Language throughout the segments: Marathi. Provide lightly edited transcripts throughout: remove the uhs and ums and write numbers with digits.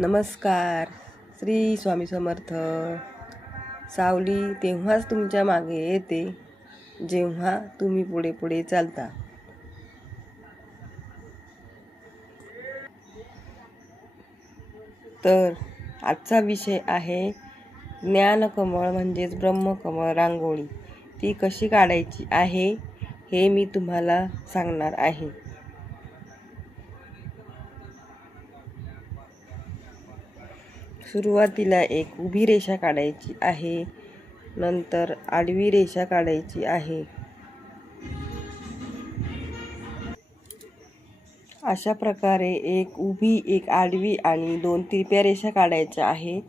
नमस्कार. श्री स्वामी समर्थ. सावली तेव्हाच तुमच्या मागे येते जेव्हा तुम्ही पुढे पुढे चालता. तर आजचा विषय आहे ज्ञानकमळ म्हणजेच ब्रह्मकमळ रांगोळी. ती कशी काढायची आहे हे मी तुम्हाला सांगणार आहे. सुरुवातीला एक उभी रेषा काढायची आहे, नंतर आडवी रेषा काढायची आहे. अशा प्रकारे एक उभी, एक आडवी आणि 2 तिरप्या रेषा काढायच्या आहे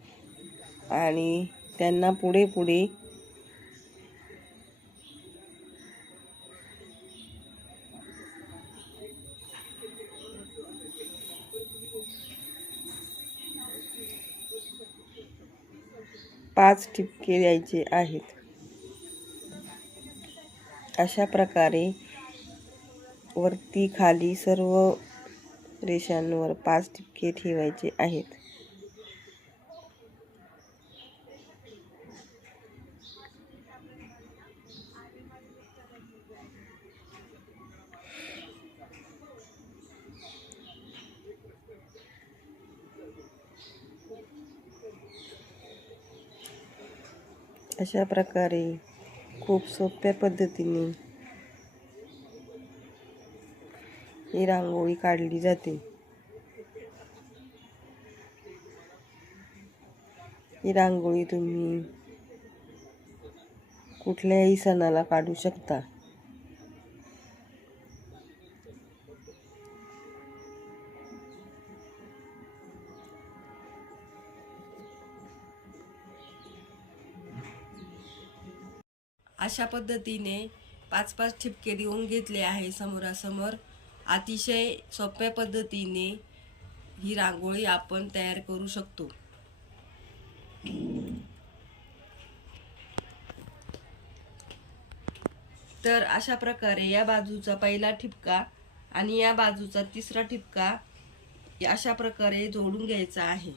आणि त्यांना पुढे पुढे पाच ठिपके द्यायचे आहेत. अशा प्रकारे वरती खाली सर्व रेषांवर 5 ठिपके ठेवायचे आहेत. अशा प्रकारे खूप सोप्या पद्धतीने ही रांगोळी काढली जाते. ही रांगोळी तुम्ही कुठल्याही सणाला काढू शकता. अशा पद्धतीने 5-5 ठिपके देऊन घेतले आहे समोरासमोर. अतिशय सोप्या पद्धतीने ही रांगोळी आपण तयार करू शकतो. तर अशा प्रकारे या बाजूचा पहिला ठिपका आणि या बाजूचा तिसरा ठिपका अशा प्रकारे जोडून घ्यायचा आहे.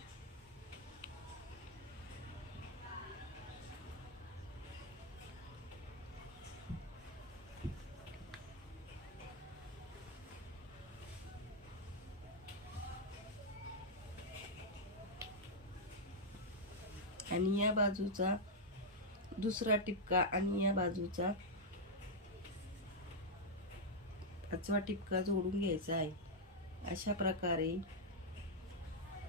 आणि या बाजूचा दुसरा ठिपका आणि या बाजूचा पाचवा ठिपका जोडून घ्यायचा आहे. अशा प्रकारे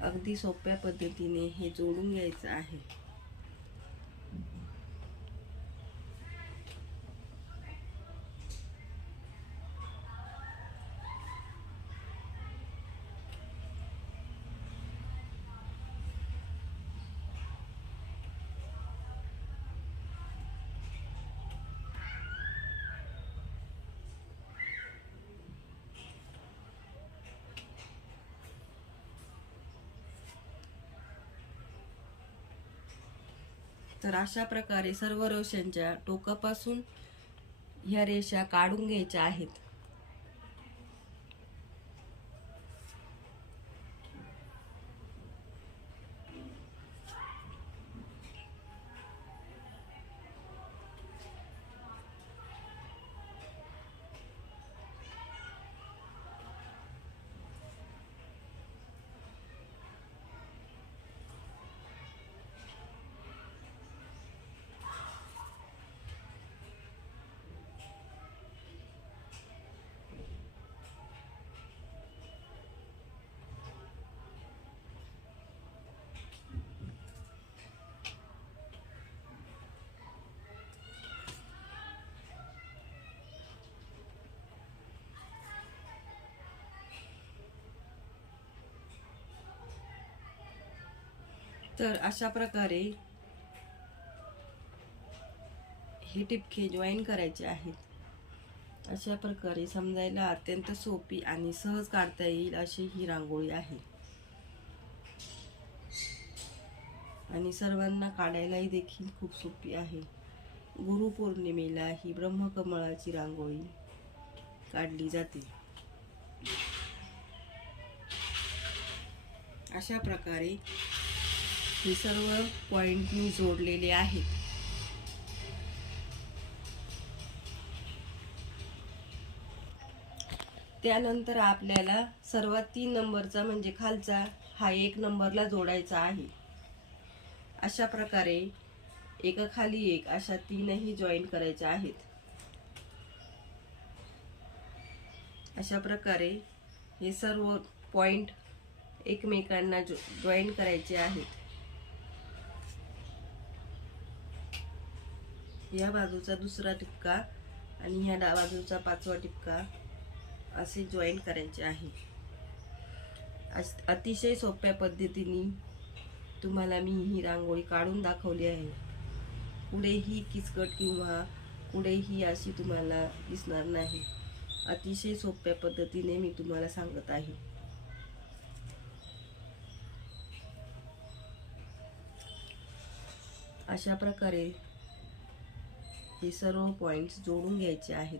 अगदी सोप्या पद्धतीने हे जोडून घ्यायचं आहे. तर अशा प्रकारे सर्व रेषांच्या टोकापासून ह्या रेषा काढून घ्यायच्या आहेत. तर अशा प्रकारे हे टिपके जॉईन करायचे आहेत. अशा प्रकारे समजायला अत्यंत सोपी आणि सहज काढता येईल अशी ही रांगोळी आहे आणि सर्वांना काढायलाही देखील खूप सोपी आहे. गुरुपौर्णिमेला ही ब्रह्मकमळाची रांगोळी काढली जाते. अशा प्रकारे हे सर्व पॉइंट मी जोडलेले आहेत. त्यानंतर आपल्याला सर्वात 3 नंबरचा म्हणजे खालचा हा 1 नंबरला जोडायचा आहे. अशा प्रकारे एका खाली एक अशा 3ही जॉईन करायच्या आहेत. अशा प्रकारे हे सर्व पॉइंट एकमेकांना जॉईन करायचे आहेत. या बाजूचा दुसरा टिपका आणि ह्या बाजूचा 5वा टिपका असे जॉईन करायचे आहे. अतिशय सोप्या पद्धतीने तुम्हाला मी ही रांगोळी काढून दाखवली आहे. पुढेही किचकट किंवा पुढेही अशी तुम्हाला दिसणार नाही. अतिशय सोप्या पद्धतीने मी तुम्हाला सांगत आहे. अशा प्रकारे हे सर्व पॉइंट्स जोडून घ्यायचे आहेत.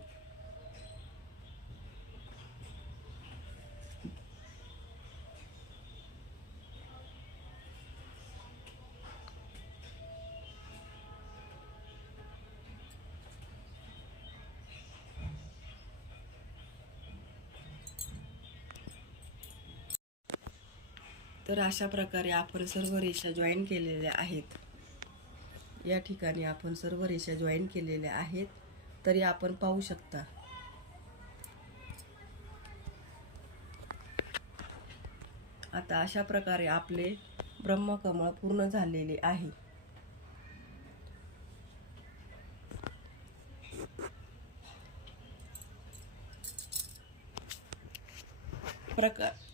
तर अशा प्रकारे आपण सर्व रेषा जॉईन केलेल्या आहेत. या ठिकाणी आपण सर्व रेषा जॉईन केलेल्या आहेत. तरी आपण पाहू शकता आता अशा प्रकारे आपले ब्रह्मकमळ पूर्ण झालेले आहे.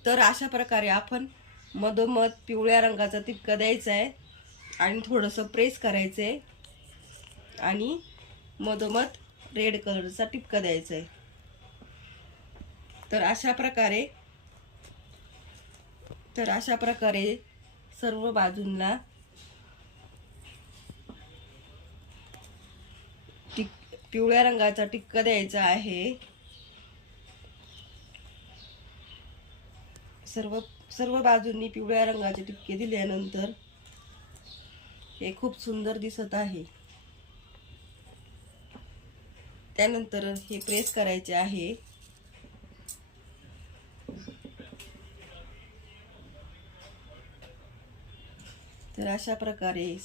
तर अशा प्रकारे आपण मधोमध पिवळ्या रंगाचा टिपका द्यायचा आहे आणि थोडंसं प्रेस करायचं आहे आणि मधोमध रेड कलरचा टिपका द्यायचा आहे. तर अशा प्रकारे सर्व बाजूंना पिवळ्या रंगाचा टिपका द्यायचा आहे. सर्व बाजूंनी पिवळ्या रंगाचे टिपके दिल्यानंतर हे खूप सुंदर दिसत आहे. त्यानंतर हे प्रेस करायचे आहे. तर अशा प्रकारे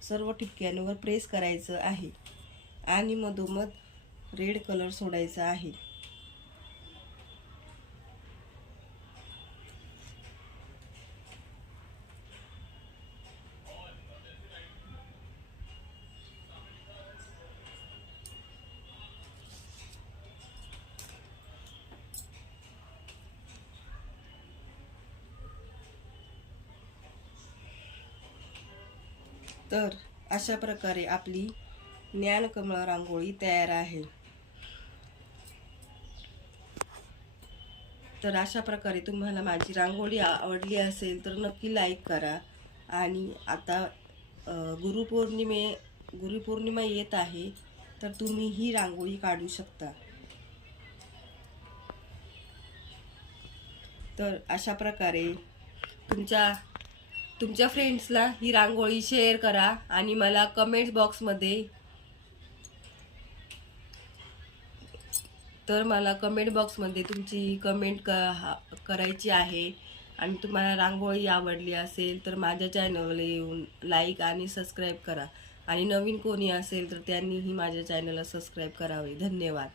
सर्व ठिपक्यांवर प्रेस करायचं आहे आणि मधोमध रेड कलर सोडायचा आहे. तर अशा प्रकारे आपली ज्ञानकमळ रांगोळी तयार आहे. तर अशा प्रकारे तुम्हाला माझी रांगोळी आवडली असेल तर नक्की लाईक करा. आणि आता गुरुपौर्णिमा येत आहे तर तुम्ही ही रांगोळी काढू शकता. तर अशा प्रकारे तुमच्या फ्रेंड्सला ही रांगोळी शेअर करा आणि मला कमेंट बॉक्समध्ये तुमची कमेंट करायची आहे. आणि तुम्हाला रांगोळी आवडली असेल तर माझ्या चॅनलला येऊन लाईक आणि सबस्क्राईब करा. आणि नवीन कोणी असेल तर त्यांनीही माझ्या चॅनलला सबस्क्राईब करावे. धन्यवाद.